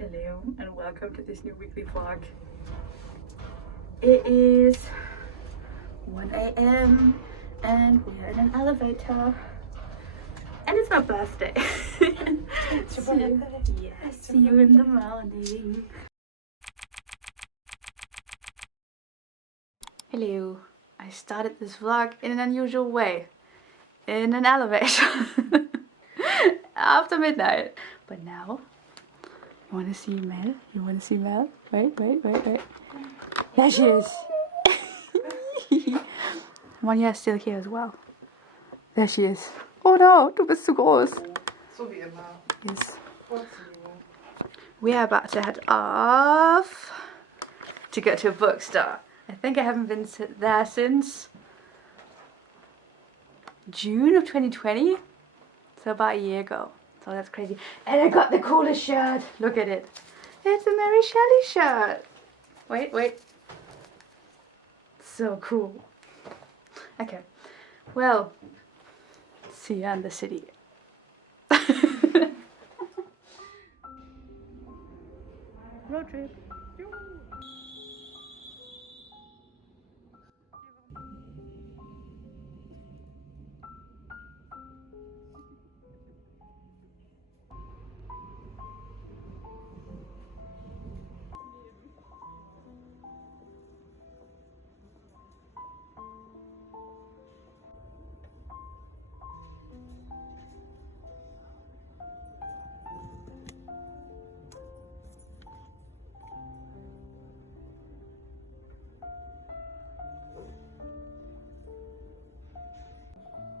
Hello and welcome to this new weekly vlog. It is 1 a.m. and we are in an elevator and it's my birthday. It's your birthday. Yes, see you in the morning. Hello, I started this vlog in an unusual way, in an elevator after midnight. But now, you want to see Mel? You want to see Mel? Wait. There she is. Monja is still here as well. There she is. Oh no, du bist zu groß. So wie immer. Yes. Vorzunehmen. We are about to head off to go to a bookstore. I think I haven't been there since June of 2020. So about a year ago. So that's crazy. And I got the coolest shirt. Look at it. It's a Mary Shelley shirt. Wait. So cool. Okay. Well, see you in the city. Road trip.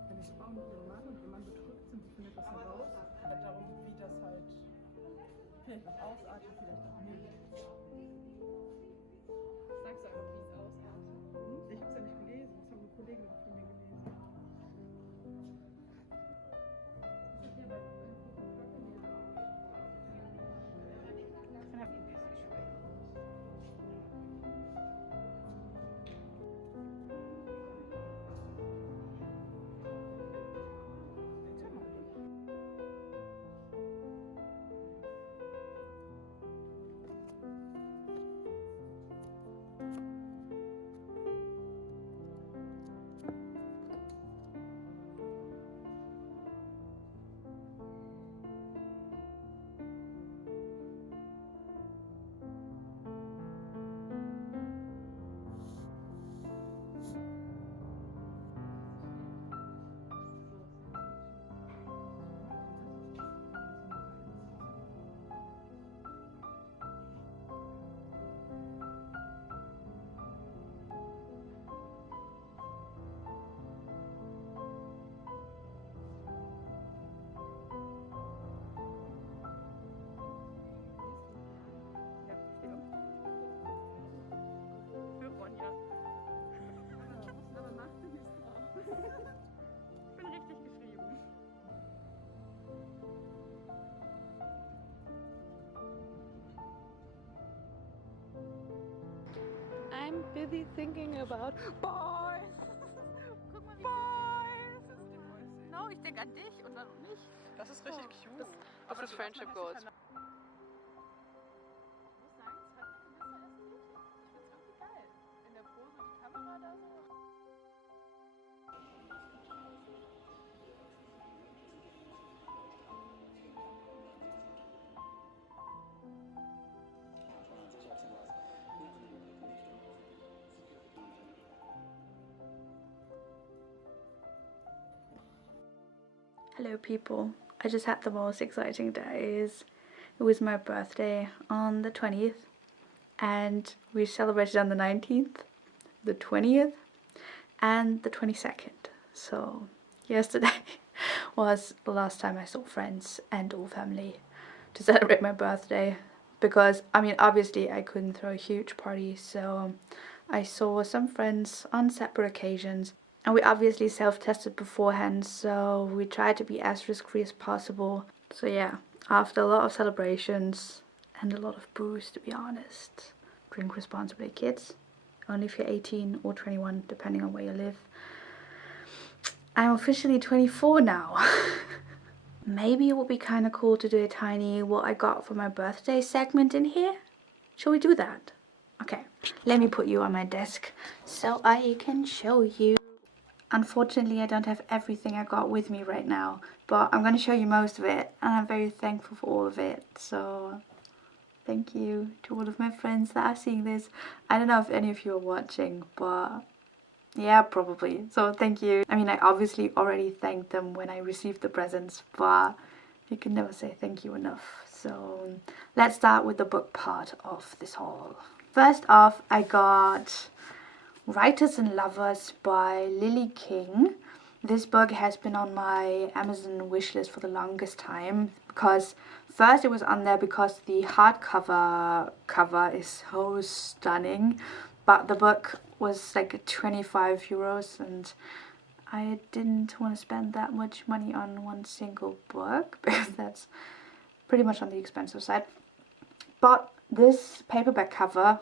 Wenn ich Frauen so mache und jemand betrügt sind, sie findet das heraus. Darum, wie das halt vielleicht was ausartet, vielleicht auch nicht. Sagst du einfach, wie es ausartet? Ich hab's ja nicht gelesen, das haben eine Kollegin von mir gelesen. Aber mach du nicht drauf. Ich bin richtig geschrieben. I'm busy thinking about boys. Guck mal, wie boys. No, ich denke an dich und an mich. Das ist richtig cute. Das ist Friendship Goals. Ich muss sagen, es hat eine gewisse Ästhetik. Ich find's irgendwie geil. In der Pose, die Kamera da so. Hello people, I just had the most exciting days. It was my birthday on the 20th and we celebrated on the 19th, the 20th and the 22nd. So yesterday was the last time I saw friends and all family to celebrate my birthday because I mean obviously I couldn't throw a huge party, so I saw some friends on separate occasions. And we obviously self-tested beforehand, so we tried to be as risk-free as possible. So yeah, after a lot of celebrations and a lot of booze, to be honest. Drink responsibly, kids. Only if you're 18 or 21, depending on where you live. I'm officially 24 now. maybe it would be kind of cool to do a tiny what I got for my birthday segment in here. Shall we do that? Okay, let me put you on my desk so I can show you. Unfortunately, I don't have everything I got with me right now, but I'm going to show you most of it, and I'm very thankful for all of it. So thank you to all of my friends that are seeing this. I don't know if any of you are watching, but yeah, probably. So thank you. I mean, I obviously already thanked them when I received the presents, but you can never say thank you enough. So let's start with the book part of this haul. First off, I got Writers and Lovers by Lily King. This book has been on my Amazon wishlist for the longest time, because first it was on there because the hardcover cover is so stunning, but the book was like 25 euros and I didn't want to spend that much money on one single book because that's pretty much on the expensive side. But this paperback cover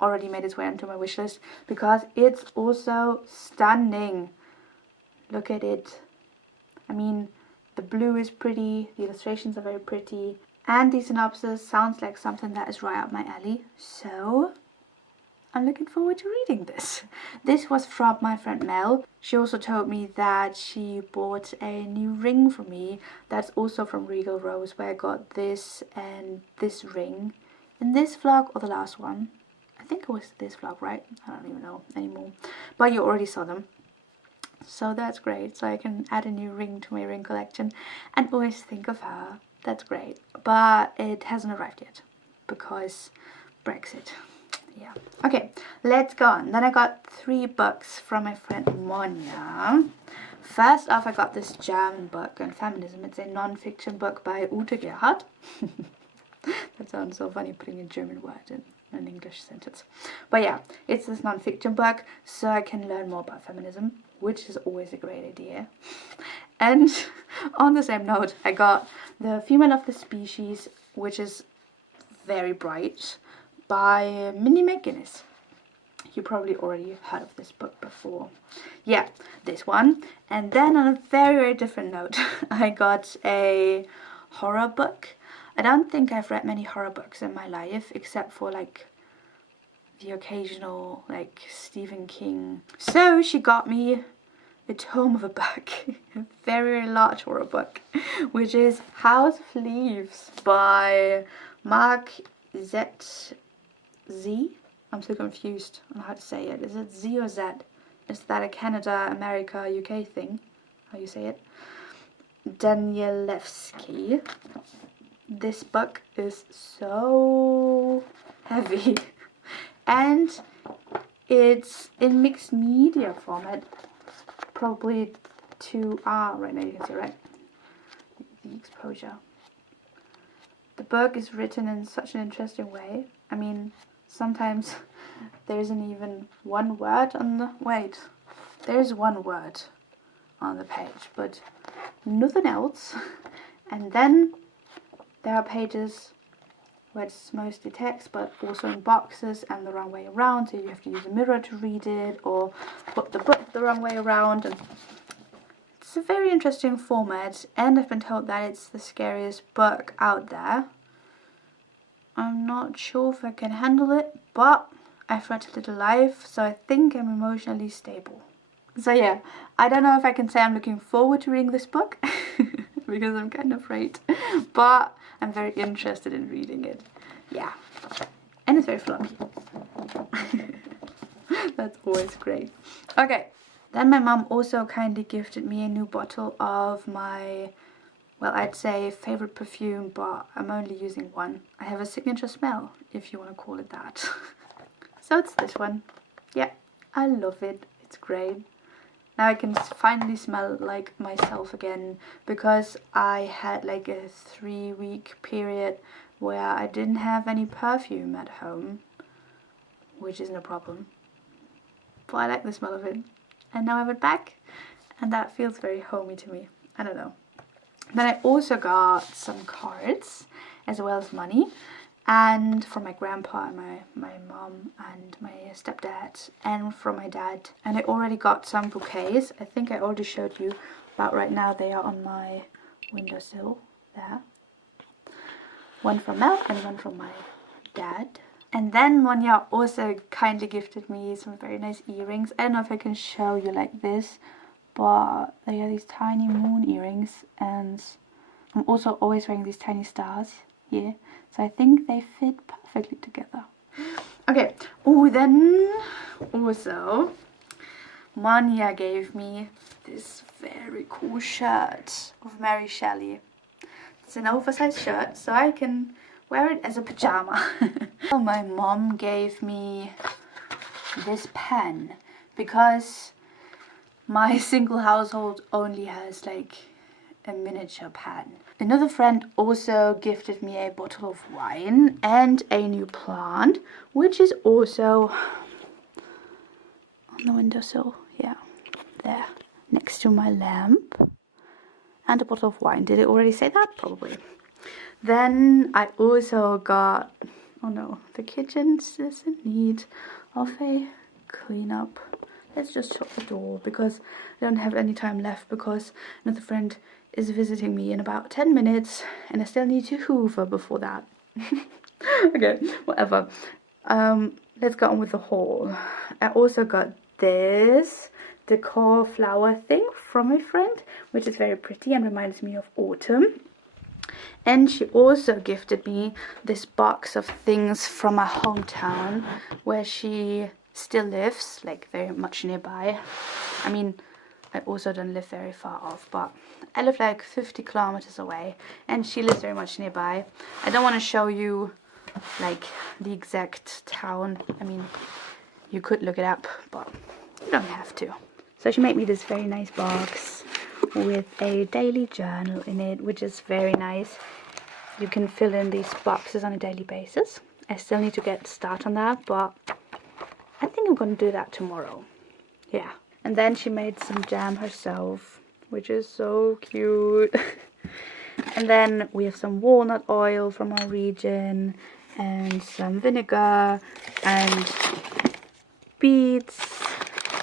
already made its way onto my wishlist because it's also stunning. Look at it. I mean, the blue is pretty, the illustrations are very pretty, and the synopsis sounds like something that is right up my alley. So I'm looking forward to reading this. This was from my friend Mel. She also told me that she bought a new ring for me. That's also from Regal Rose, where I got this and this ring in this vlog or the last one. I think it was this vlog, right? I don't even know anymore. But you already saw them. So that's great. So I can add a new ring to my ring collection and always think of her. That's great. But it hasn't arrived yet because Brexit. Yeah. Okay, let's go on. Then I got 3 books from my friend Monja. First off, I got this German book on feminism. It's a non-fiction book by Ute Gerhard. That sounds so funny, putting a German word in an English sentence. But yeah, it's this non-fiction book, so I can learn more about feminism, which is always a great idea. And on the same note, I got The Female of the Species, which is very bright, by Minnie McGuinness. You probably already heard of this book before. Yeah, this one. And then on a very, very different note, I got a horror book. I don't think I've read many horror books in my life, except for like the occasional like Stephen King. So she got me a tome of a book, a very large horror book, which is House of Leaves by Mark Z. I'm so confused on how to say it. Is it Z or Z? Is that a Canada, America, UK thing? How you say it? Danielewski. This book is so heavy and it's in mixed media format, probably 2R right now, you can see, right? The exposure. The book is written in such an interesting way. I mean, sometimes there isn't even one word on the... Wait, there's one word on the page, but nothing else. And then there are pages where it's mostly text, but also in boxes and the wrong way around, so you have to use a mirror to read it, or put the book the wrong way around. And it's a very interesting format, and I've been told that it's the scariest book out there. I'm not sure if I can handle it, but I've read A Little Life, so I think I'm emotionally stable. So yeah, I don't know if I can say I'm looking forward to reading this book, because I'm kind of afraid, but I'm very interested in reading it. Yeah, and it's very floppy. That's always great. Okay, then my mom also kindly gifted me a new bottle of my, well, I'd say favorite perfume, but I'm only using one. I have a signature smell, if you want to call it that. So it's this one. Yeah, I love it. It's great. Now I can finally smell like myself again, because I had like a 3-week period where I didn't have any perfume at home, which isn't a problem. But I like the smell of it. And now I have it back, and that feels very homey to me. I don't know. Then I also got some cards as well as money, and from my grandpa and my mom and my stepdad and from my dad. And I already got some bouquets. I think I already showed you, but right now they are on my windowsill there. One from Mel and one from my dad. And then Monja also kindly gifted me some very nice earrings. I don't know if I can show you like this, but they are these tiny moon earrings, and I'm also always wearing these tiny stars here, so I think they fit perfectly together. Okay, oh, then also Monja gave me this very cool shirt of Mary Shelley. It's an oversized shirt, so I can wear it as a pajama. My mom gave me this pen because my single household only has like a miniature pen. Another friend also gifted me a bottle of wine and a new plant, which is also on the windowsill. Yeah, there, next to my lamp. And a bottle of wine. Did it already say that? Probably. Then I also got, oh no, the kitchen is in need of a cleanup. Let's just shut the door because I don't have any time left because another friend is visiting me in about 10 minutes and I still need to hoover before that. Okay, whatever. Let's get on with the haul. I also got this decor flower thing from a friend, which is very pretty and reminds me of autumn. And she also gifted me this box of things from my hometown where she still lives, like very much nearby. I mean, I also don't live very far off, but I live like 50 kilometers away and she lives very much nearby. I don't want to show you like the exact town. I mean, you could look it up, but you don't have to. So she made me this very nice box with a daily journal in it, which is very nice. You can fill in these boxes on a daily basis. I still need to get started on that, but I think I'm going to do that tomorrow. Yeah. And then she made some jam herself, which is so cute. And then we have some walnut oil from our region and some vinegar and beets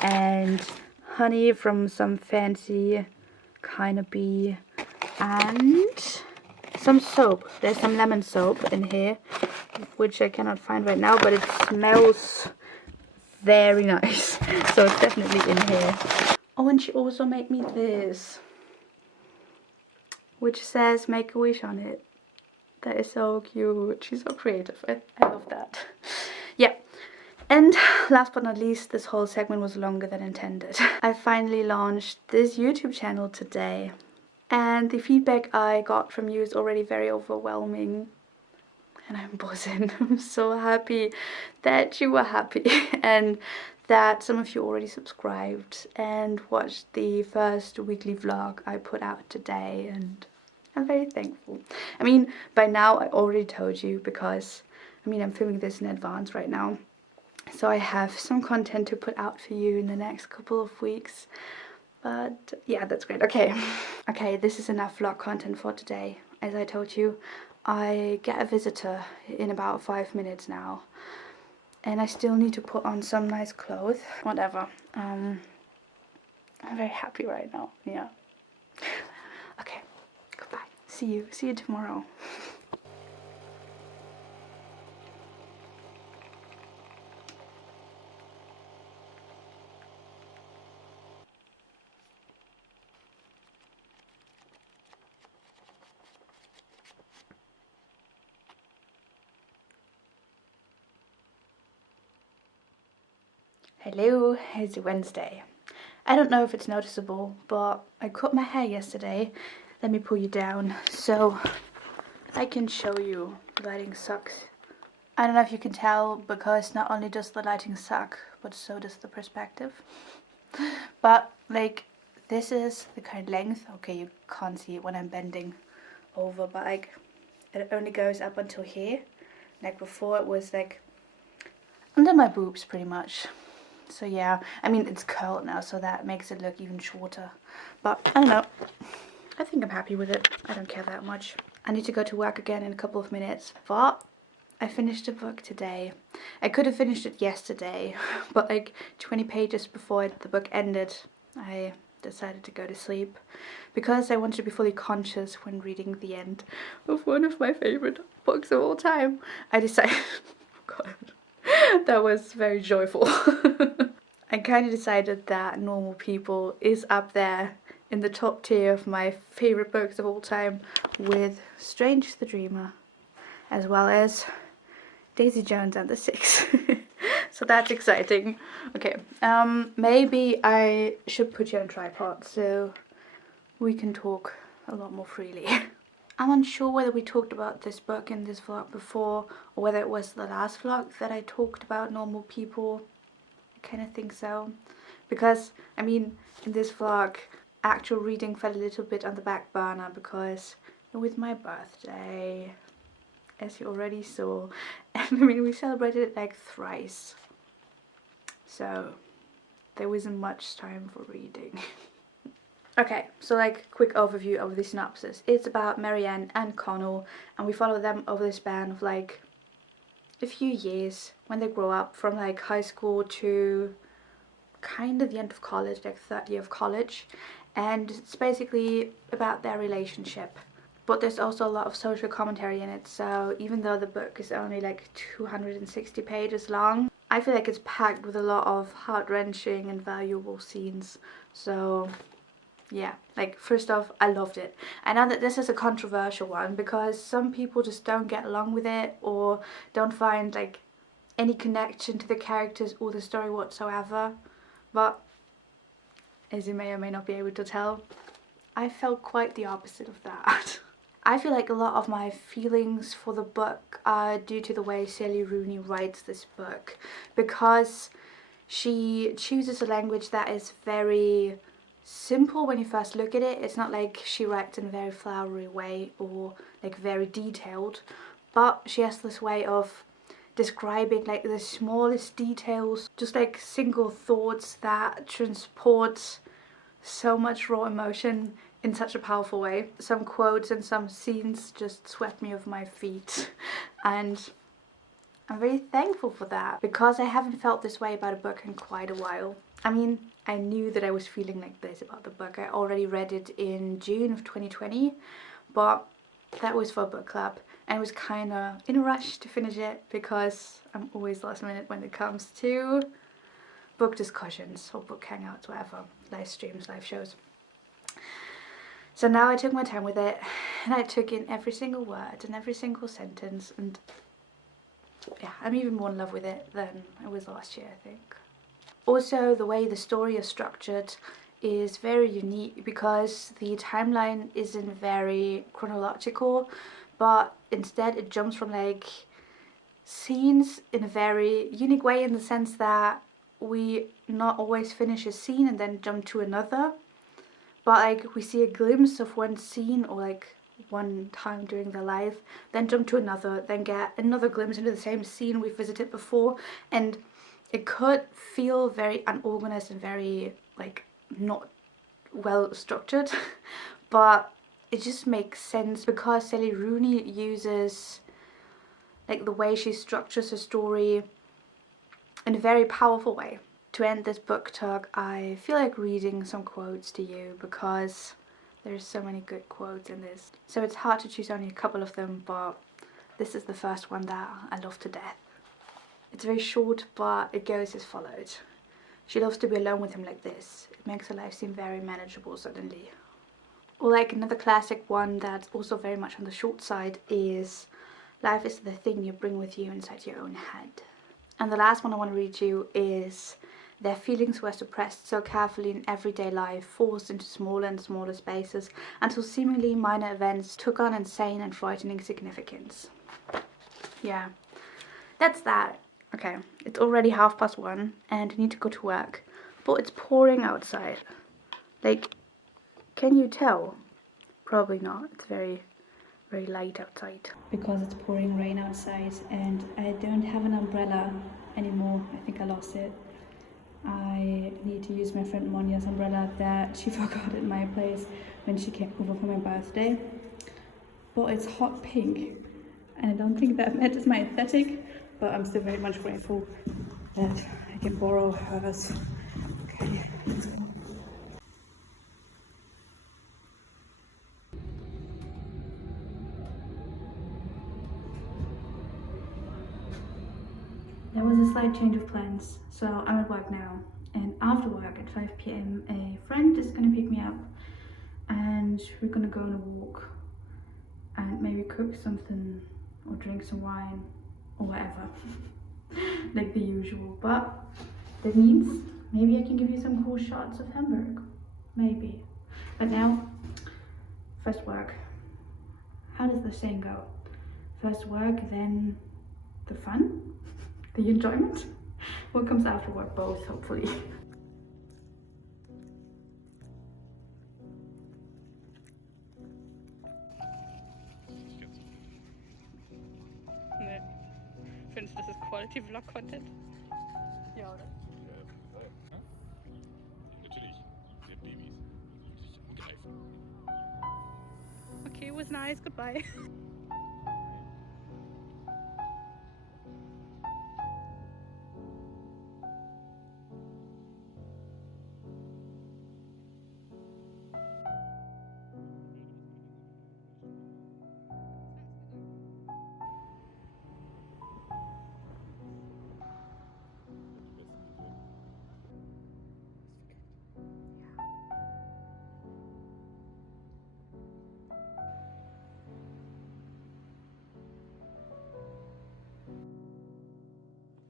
and honey from some fancy kind of bee and some soap. There's some lemon soap in here, which I cannot find right now, but it smells very nice. So it's definitely in here. Oh, and she also made me this, which says make a wish on it. That is so cute. She's so creative. I love that. Yeah. And last but not least, this whole segment was longer than intended. I finally launched this YouTube channel today. And the feedback I got from you is already very overwhelming. And I'm buzzing. I'm so happy that you were happy. And that some of you already subscribed and watched the first weekly vlog I put out today. And I'm very thankful. I mean, by now I already told you because, I mean, I'm filming this in advance right now. So I have some content to put out for you in the next couple of weeks. But yeah, that's great. Okay, this is enough vlog content for today. As I told you, I get a visitor in about 5 minutes now. And I still need to put on some nice clothes. Whatever. I'm very happy right now. Yeah. Okay, goodbye. See you tomorrow. Hello, it's Wednesday. I don't know if it's noticeable, but I cut my hair yesterday. Let me pull you down so I can show you the lighting sucks. I don't know if you can tell because not only does the lighting suck, but so does the perspective. But like, this is the current length. Okay, you can't see it when I'm bending over, but like it only goes up until here. Like before it was like under my boobs pretty much. So yeah, I mean it's curled now, so that makes it look even shorter. But I don't know, I think I'm happy with it. I don't care that much. I need to go to work again in a couple of minutes, but I finished the book today. I could have finished it yesterday, but like 20 pages before the book ended, I decided to go to sleep because I wanted to be fully conscious when reading the end of one of my favorite books of all time. I decided, God, that was very joyful. I kind of decided that Normal People is up there in the top tier of my favorite books of all time, with Strange the Dreamer, as well as Daisy Jones and the Six. So that's exciting. Okay, maybe I should put you on tripod so we can talk a lot more freely. I'm unsure whether we talked about this book in this vlog before, or whether it was the last vlog that I talked about Normal People. I kind of think so, because I mean, in this vlog actual reading fell a little bit on the back burner because it was my birthday, as you already saw, and I mean, we celebrated it like thrice, so there wasn't much time for reading. Okay, so like quick overview of the synopsis. It's about Marianne and Connell, and we follow them over the span of like a few years when they grow up, from like high school to kind of the end of college, like third year of college, and it's basically about their relationship. But there's also a lot of social commentary in it, so even though the book is only like 260 pages long, I feel like it's packed with a lot of heart-wrenching and valuable scenes. So yeah, like first off, I loved it. I know that this is a controversial one because some people just don't get along with it or don't find like any connection to the characters or the story whatsoever, but as you may or may not be able to tell, I felt quite the opposite of that. I feel like a lot of my feelings for the book are due to the way Sally Rooney writes this book, because she chooses a language that is very simple when you first look at it. It's not like she writes in a very flowery way or like very detailed, but she has this way of describing like the smallest details, just like single thoughts that transport so much raw emotion in such a powerful way. Some quotes and some scenes just swept me off my feet, and I'm very thankful for that because I haven't felt this way about a book in quite a while. I mean, I knew that I was feeling like this about the book. I already read it in June of 2020, but that was for a book club, and I was kind of in a rush to finish it because I'm always last minute when it comes to book discussions or book hangouts, whatever, live streams, live shows. So now I took my time with it, and I took in every single word and every single sentence, and yeah, I'm even more in love with it than I was last year, I think. Also, the way the story is structured is very unique because the timeline isn't very chronological, but instead it jumps from like scenes in a very unique way, in the sense that we not always finish a scene and then jump to another, but like we see a glimpse of one scene or like one time during their life, then jump to another, then get another glimpse into the same scene we visited before, and it could feel very unorganized and very like not well structured, but it just makes sense because Sally Rooney uses like the way she structures her story in a very powerful way. To end this book talk, I feel like reading some quotes to you because there's so many good quotes in this. So it's hard to choose only a couple of them, but this is the first one that I love to death. It's very short, but it goes as follows. She loves to be alone with him like this. It makes her life seem very manageable suddenly. Or like another classic one that's also very much on the short side is, life is the thing you bring with you inside your own head. And the last one I want to read you is, their feelings were suppressed so carefully in everyday life, forced into smaller and smaller spaces, until seemingly minor events took on insane and frightening significance. Yeah, that's that. Okay, it's already 1:30 and I need to go to work, but it's pouring outside. Like, can you tell? Probably not. It's very, very light outside. Because it's pouring rain outside and I don't have an umbrella anymore. I think I lost it. I need to use my friend Monia's umbrella that she forgot at my place when she came over for my birthday. But it's hot pink, and I don't think that matches my aesthetic, but I'm still very much grateful that I can borrow hers. Okay, let's go. there was a slight change of plans. So I'm at work now, and after work at 5 p.m. a friend is gonna pick me up, and we're gonna go on a walk and maybe cook something or drink some wine or whatever, like the usual. But that means maybe I can give you some cool shots of Hamburg, maybe. But now, first work. How does the saying go? First work, then the fun, the enjoyment. What comes after work? Both, hopefully. Nee. Findest du, das ist Quality Vlog Content? Ja, oder? Natürlich, wir Babys. Sich angreifen. Okay, was nice, goodbye.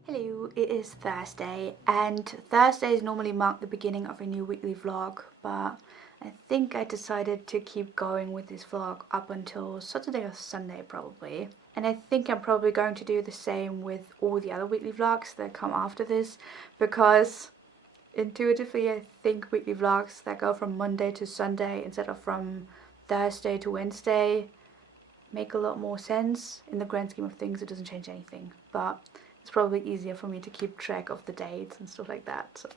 Hello, it is Thursday, and Thursdays normally mark the beginning of a new weekly vlog, but I think I decided to keep going with this vlog up until Saturday or Sunday probably. And I think I'm probably going to do the same with all the other weekly vlogs that come after this, because intuitively I think weekly vlogs that go from Monday to Sunday instead of from Thursday to Wednesday make a lot more sense. In the grand scheme of things, it doesn't change anything, but it's probably easier for me to keep track of the dates and stuff like that. So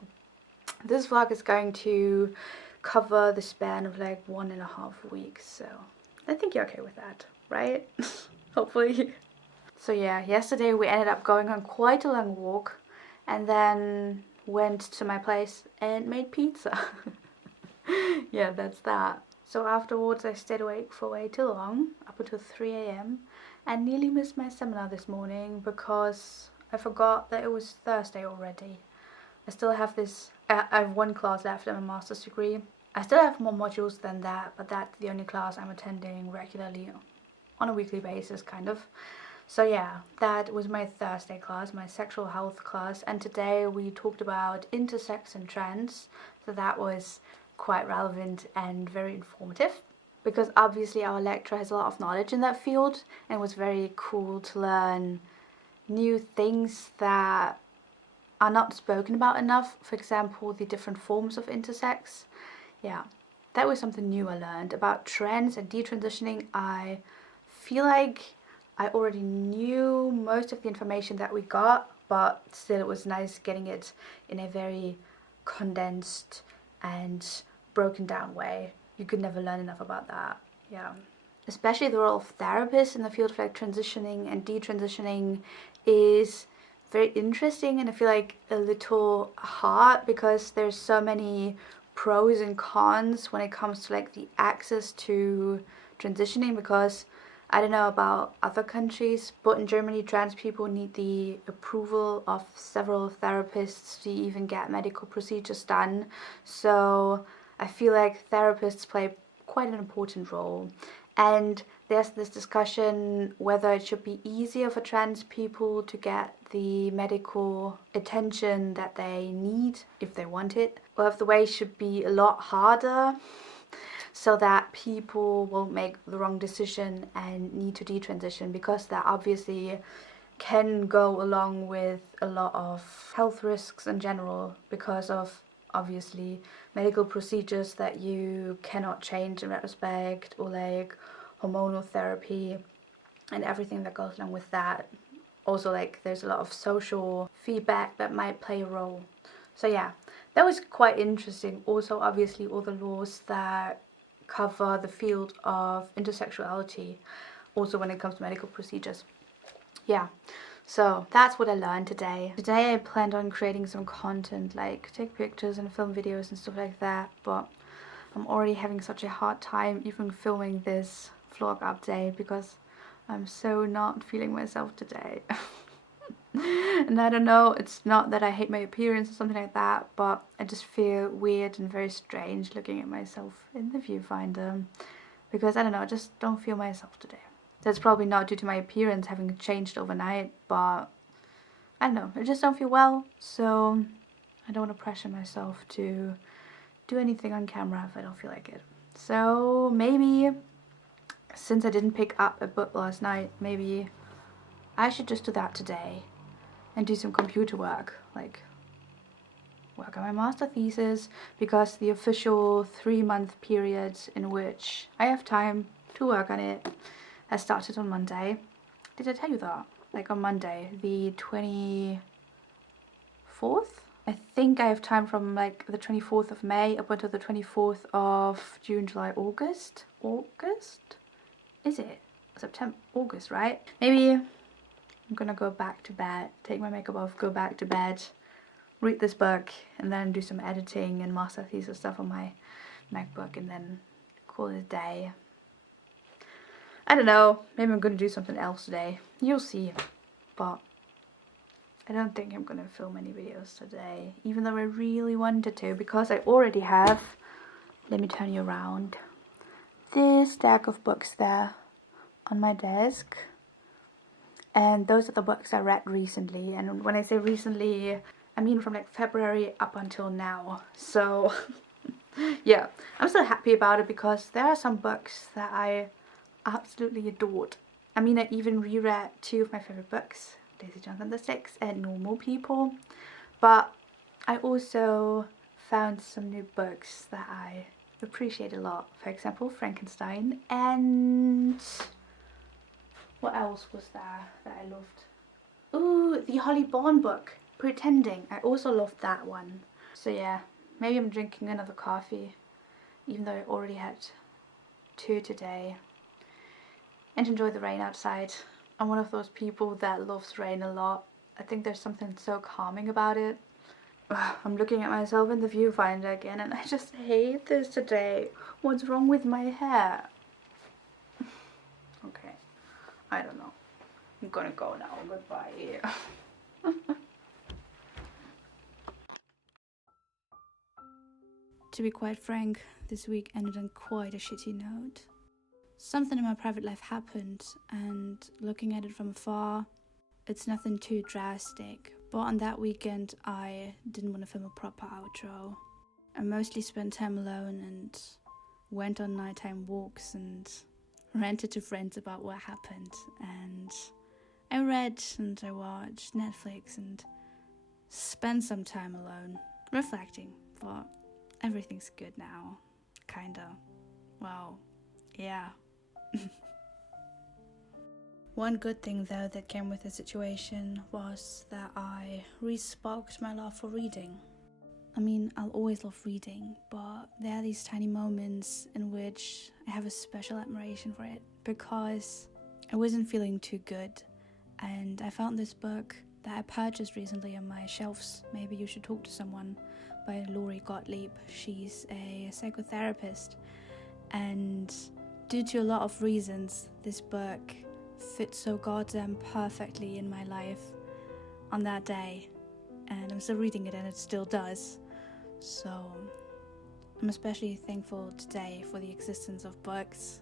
this vlog is going to cover the span of like 1.5 weeks, so I think you're okay with that, right? Hopefully. So yeah, yesterday we ended up going on quite a long walk and then went to my place and made pizza. Yeah, that's that. So afterwards I stayed awake for way too long, up until 3 a.m. and nearly missed my seminar this morning because I forgot that it was Thursday already. I still have I have one class left in my master's degree. I still have more modules than that, but that's the only class I'm attending regularly on a weekly basis, kind of. So yeah, that was my Thursday class, my sexual health class, and today we talked about intersex and trans, so that was quite relevant and very informative, because obviously our lecturer has a lot of knowledge in that field, and it was very cool to learn new things that are not spoken about enough. For example, the different forms of intersex. Yeah, that was something new I learned. About trans and detransitioning, I feel like I already knew most of the information that we got, but still it was nice getting it in a very condensed and broken down way. You could never learn enough about that. Yeah. Especially the role of therapists in the field of like transitioning and detransitioning is very interesting, and I feel like a little hard because there's so many pros and cons when it comes to like the access to transitioning, because I don't know about other countries, but in Germany trans people need the approval of several therapists to even get medical procedures done. So I feel like therapists play quite an important role. And there's this discussion whether it should be easier for trans people to get the medical attention that they need if they want it, or if the way should be a lot harder so that people won't make the wrong decision and need to detransition, because that obviously can go along with a lot of health risks in general because of obviously medical procedures that you cannot change in retrospect, or like hormonal therapy and everything that goes along with that. Also, like, there's a lot of social feedback that might play a role. So yeah, that was quite interesting. Also, obviously, all the laws that cover the field of intersexuality, also when it comes to medical procedures. Yeah. So that's what I learned today. Today I planned on creating some content, like take pictures and film videos and stuff like that, but I'm already having such a hard time even filming this vlog update because I'm so not feeling myself today. And I don't know, it's not that I hate my appearance or something like that, but I just feel weird and very strange looking at myself in the viewfinder. Because I don't know, I just don't feel myself today. That's probably not due to my appearance having changed overnight, but I don't know, I just don't feel well, so I don't want to pressure myself to do anything on camera if I don't feel like it. So maybe, since I didn't pick up a book last night, maybe I should just do that today and do some computer work, like work on my master thesis, because the official 3-month period in which I have time to work on it has started on Monday. Did I tell you that? Like on Monday, the 24th? I think I have time from like the 24th of May up until the 24th of June, July, August? August? Is it? September, August, right? Maybe I'm gonna go back to bed, take my makeup off, go back to bed, read this book, and then do some editing and master thesis stuff on my MacBook, and then call it a day. I don't know, maybe I'm gonna do something else today. You'll see. But I don't think I'm gonna film any videos today, even though I really wanted to, because I already have, let me turn you around, this stack of books there on my desk. And those are the books I read recently, and when I say recently, I mean from like February up until now. So yeah, I'm so happy about it because there are some books that I absolutely adored. I mean, I even reread 2 of my favorite books, Daisy Jones and the Six and Normal People, but I also found some new books that I appreciate a lot. For example, Frankenstein, and what else was there that I loved? Ooh, the Holly Bawn book, Pretending. I also loved that one. So yeah, maybe I'm drinking another coffee, even though I already had 2 today. And enjoy the rain outside. I'm one of those people that loves rain a lot. I think there's something so calming about it. Ugh, I'm looking at myself in the viewfinder again and I just hate this today. What's wrong with my hair? Okay, I don't know. I'm gonna go now. Goodbye. To be quite frank, this week ended on quite a shitty note. Something in my private life happened, and looking at it from afar, it's nothing too drastic. But on that weekend, I didn't want to film a proper outro. I mostly spent time alone and went on nighttime walks and ranted to friends about what happened. And I read and I watched Netflix and spent some time alone, reflecting. But everything's good now. Kinda. Well, yeah. One good thing though that came with the situation was that I re-sparked my love for reading. I mean, I'll always love reading, but there are these tiny moments in which I have a special admiration for it, because I wasn't feeling too good and I found this book that I purchased recently on my shelves, Maybe You Should Talk to Someone, by Lori Gottlieb. She's a psychotherapist, and due to a lot of reasons, this book fit so goddamn perfectly in my life on that day, and I'm still reading it and it still does. So I'm especially thankful today for the existence of books,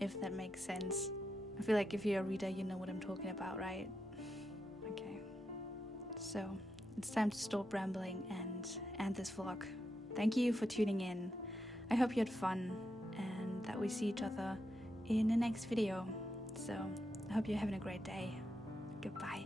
if that makes sense. I feel like if you're a reader, you know what I'm talking about, right? Okay, so it's time to stop rambling and end this vlog. Thank you for tuning in. I hope you had fun and that we see each other in the next video. So I hope you're having a great day. Goodbye.